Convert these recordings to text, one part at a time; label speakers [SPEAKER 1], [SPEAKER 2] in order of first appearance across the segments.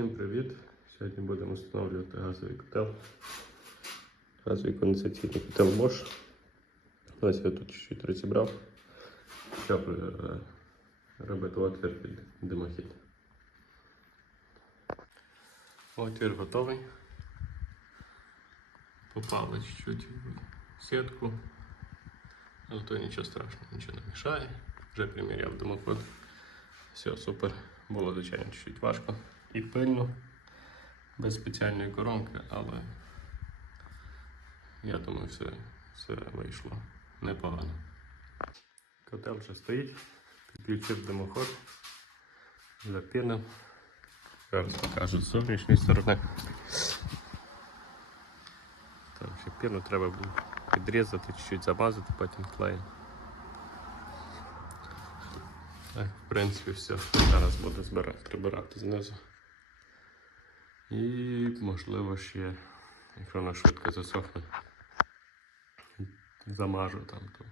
[SPEAKER 1] Всім привіт! Сьогодні будемо встановлювати газовий котел. Газовий конденсаційний котел Bosch. Ось я тут чуть-чуть розібрав, щоб е, робити отвір під димохід. Отвір готовий. Попали чуть-чуть в сітку. Але то нічого страшного, нічого не мішає. Вже приміряв димоход. Все, супер. Було, звичайно, чуть-чуть важко і пильно, без спеціальної коронки, але я думаю, все, все вийшло непогано. Котел вже стоїть, підключив димоход, запінив. Зараз покажу з зовнішньої сторони. Там ще піну треба було підрізати, чуть-чуть замазати, потім клеєм. Так, в принципі, все. Зараз буду збирати, прибирати знизу. І можливо ще, якщо воно швидко засохне, замажу там. То.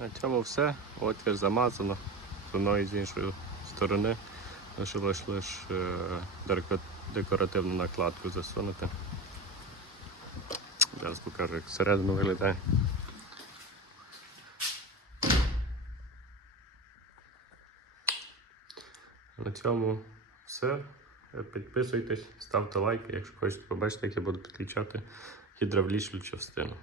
[SPEAKER 1] На цьому все. Отвір замазано з одної і з іншої сторони. Лишилось лише декоративну накладку засунути. Зараз покажу, як всередину виглядає. На цьому все. Підписуйтесь, ставте лайки, якщо хочете побачити, як я буду підключати гідравлічну частину.